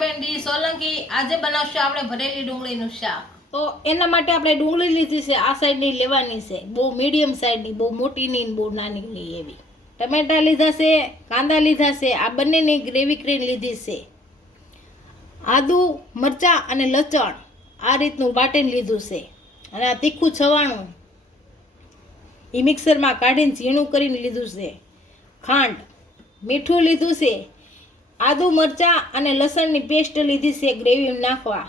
D Solanki, આજે બનાવશું આપણે ભરેલી ડુંગળીનું શાક. તો એના માટે આપણે ડુંગળી લીધી છે, આ સાઈડની લેવાની છે. બહુ મીડિયમ સાઈડની, બહુ મોટી નહીં બહુ નાની નહીં એવી. ટમેટા લીધા છે, કાંદા લીધા છે, આ બંનેની ગ્રેવી ક્રીમ લીધી છે. આદુ, મરચાં અને લચણ આ રીતનું વાટીને લીધું છે. અને આ તીખું છવાણું એ મિક્સરમાં કાઢીને ઝીણું કરીને લીધું છે. ખાંડ, મીઠું લીધું છે. આદુ મરચાં અને લસણની પેસ્ટ લીધી છે ગ્રેવી નાખવા.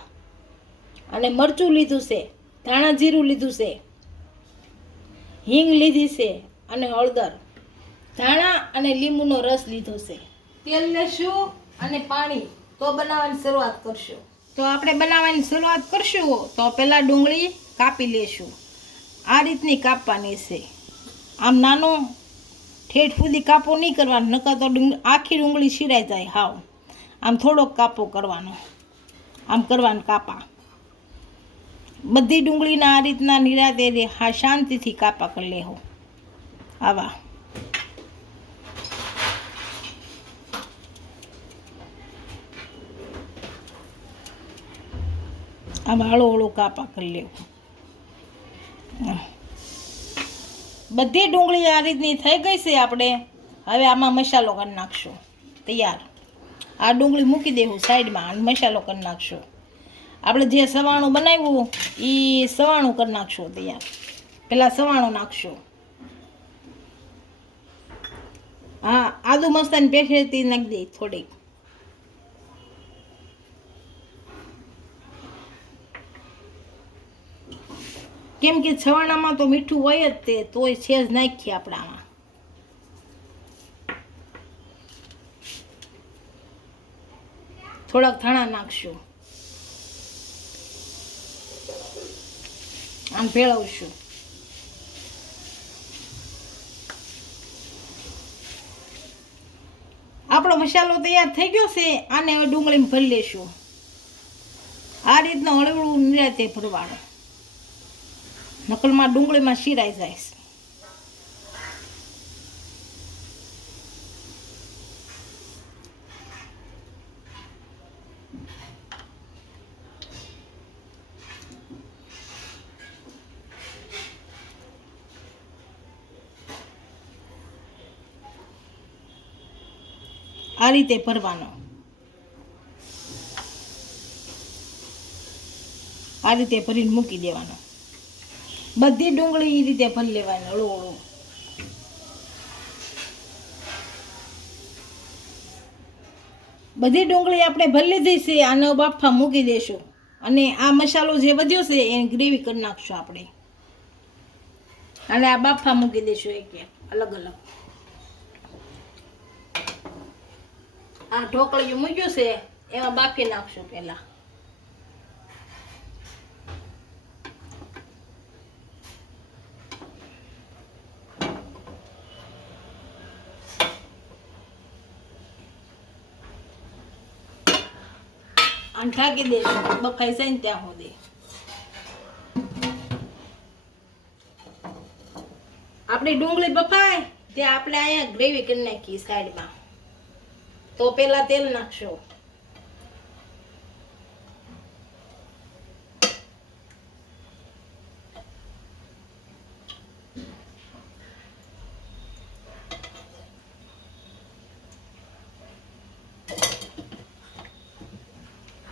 અને મરચું લીધું છે ધાણા જીરું લીધું છે હિંગ લીધી છે અને હળદર. ધાણા અને લીંબુનો રસ લીધો છે. તેલ લેશું અને પાણી? તો બનાવવાની શરૂઆત કરશું. તો આપણે બનાવવાની શરૂઆત કરશું તો પહેલાં ડુંગળી કાપી લેશું. આ રીતની કાપવાની છે. આમ નાનો ઠેઠ સુધી કાપો નહીં કરવાનો, નકર તો આખી ડુંગળી શિરાઈ જાય, હાવ. આમ થોડોક કાપો કરવાનો. આમ કરવાનું કાપા. બધી ડુંગળીના આ રીતના નિરાતે હા, શાંતિથી કાપા કરી લેહો. આવા. આમ હળો હળો કાપા કરી લેવું આમ. બધી ડુંગળી આ રીતની થઈ ગઈ છે આપણે. હવે આમાં મસાલો કરી નાખશું. તૈયાર. આ ડુંગળી મૂકી દેવું સાઈડમાં અને મસાલો કરી નાખશું. આપણે જે સવાણું બનાવ્યું એ સવાણું કરી નાખશું તૈયાર. પહેલાં સવાણું નાખશું. હા, આદુ મસ્તાની પેખેતી નાખી દઈ થોડીક. કેમ કે છવાણામાં તો મીઠું હોય જ તે, તોય છે જ નાખીએ આપણામાં. થોડાક ધાણા નાખશું. આમ ભેળવશું. આપણો મસાલો તૈયાર થઈ ગયો છે, આને હવે ડુંગળીમાં ભરી લેશું. આ રીતનો હળવળું નિરાતે ભરવાનું. નકલમાં ડુંગળીમાં શીરાઈ જાય આ રીતે ભરવાનો. આ રીતે ભરીને મૂકી દેવાનો. બધી ડુંગળી એ રીતે ભરી લેવાની હળવું હળું બધી ડુંગળી આપણે ભરી લીધી છે, આને બાફા મૂકી દઈશું અને આ મસાલો જે વધ્યો છે એ ગ્રેવી કરી નાખશું આપણે. અને આ બાફા મૂકી દઈશું એક, અલગ અલગ. આ ઢોકળીયું મૂક્યું છે, એમાં બાફી નાખશું પહેલાં. અને ઢાંકી દે, બફાઈ જાય ને ત્યાં સુધી. આપણી ડુંગળી બફાય, ત્યાં આપણે અહીંયા ગ્રેવી કરી નાખી સાઈડમાં. તો પેલા તેલ નાખશો.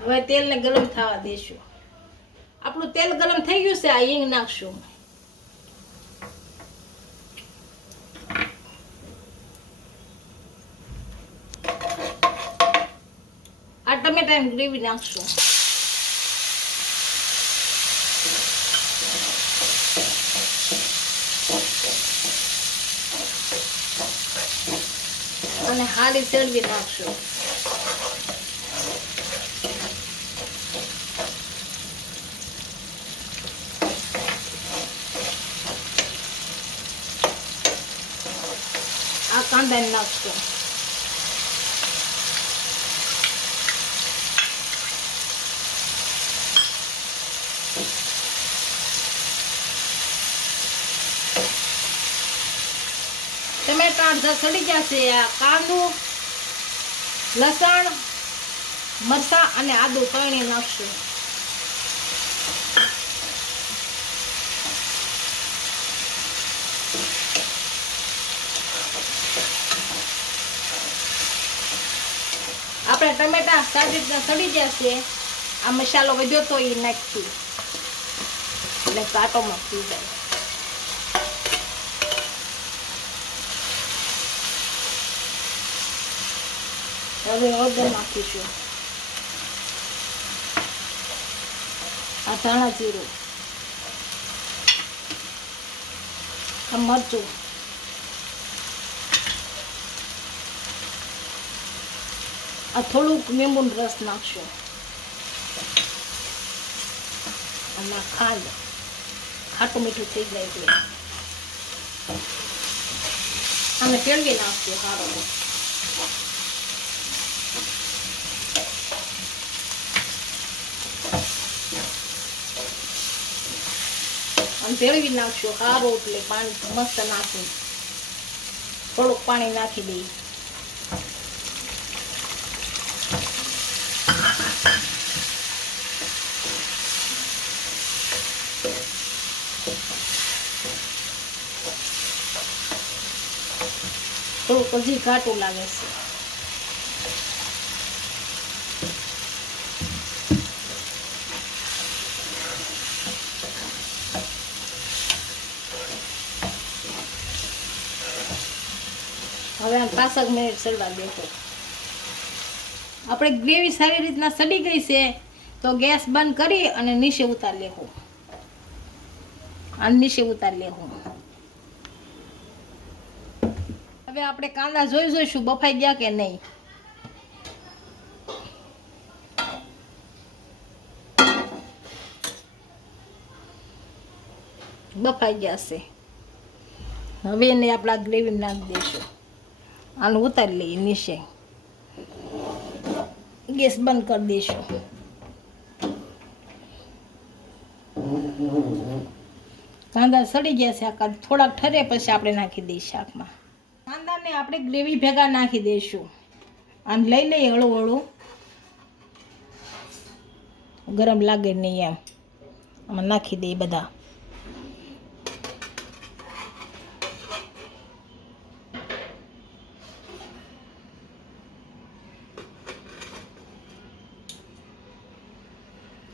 હવે તેલને ગરમ થવા દેશું. આપણું તેલ ગરમ થઈ ગયું છે, આ હિંગ નાખશું. આ ટમેટાની ગ્રેવી નાખશું. અને હારી ચડવી નાખશું આ કાંદાને નાખશું ટમેટા અડધા સડી જશે આ કાંદો લસણ મરચાં અને આદુ પાણી નાખશું આપણે ટમેટા સારી રીતના સડી જશે આ મસાલો વધ્યો તો એ નાખી એટલે કાંટોમાં પી જાય. હવે હળદર નાખીશું. આ ધાણા જીરું. આ મરચું. આ થોડુંક લીંબુનો રસ નાખશો. અને ખાંડ. ખાટું મીઠું થઈ જાય એટલે. અને કેળવી નાખશું સારો અને ભેળવી નાખશો સારો એટલે પાણી મસ્ત નાખી થોડુંક પાણી નાખી દઈએ. થોડુંક હજી ઘાટું લાગે છે. હવે આમ પાંસઠ મિનિટ સડવા દેતો આપણે ગ્રેવી સારી રીતના સડી ગઈ છે, તો ગેસ બંધ કરી અને નીચે ઉતાર લેવું અને નીચે ઉતાર લેવું હવે આપણે કાંદા જોઈ જોઈશું, બફાઈ ગયા કે નહીં? બફાઈ ગયા છે. હવે એને આપણા ગ્રેવી નાખી દઈશું. આને ઉતારી લઈએ નીચે. ગેસ બંધ કરી દઈશું. કાંદા સડી ગયા છે, આ થોડાક ઠરે પછી આપણે નાખી દઈએ શાકમાં. કાંદાને આપણે ગ્રેવી ભેગા નાખી દઈશું. આમ લઈ લઈએ હળવું હળવું ગરમ લાગે નહીં એમ. આમાં નાખી દઈએ બધા.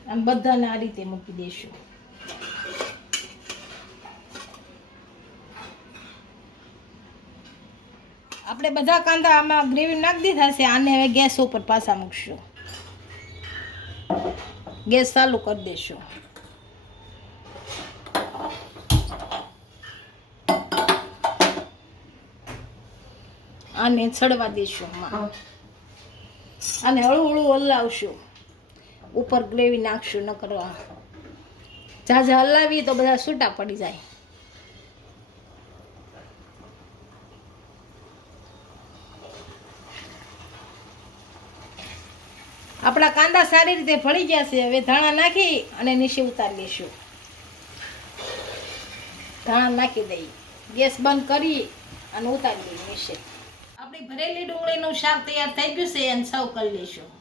આમ બધાને આ રીતે મૂકી દઈશું. આપણે બધા કાંદા આમાં ગ્રેવી નાખી દીધા છે આને હવે ગેસ ઉપર પાછા મૂકશું. ગેસ ચાલુ કરી દઈશું આને છડવા દઈશું અને હળવું હળવું હલાવશું. ઉપર ગ્રેવી નાખશું ન કરવા ઝાઝા હલાવીએ તો બધા છૂટા પડી જાય. આપણા કાંદા સારી રીતે ફળી ગયા છે. હવે ધાણા નાખી અને નીચે ઉતારી લઈશું. ધાણા નાખી દઈ ગેસ બંધ કરી અને ઉતારી દઈએ નીચે. આપણી ભરેલી ડુંગળીનું શાક તૈયાર થઈ ગયું છે અને સર્વ કરી લઈશું.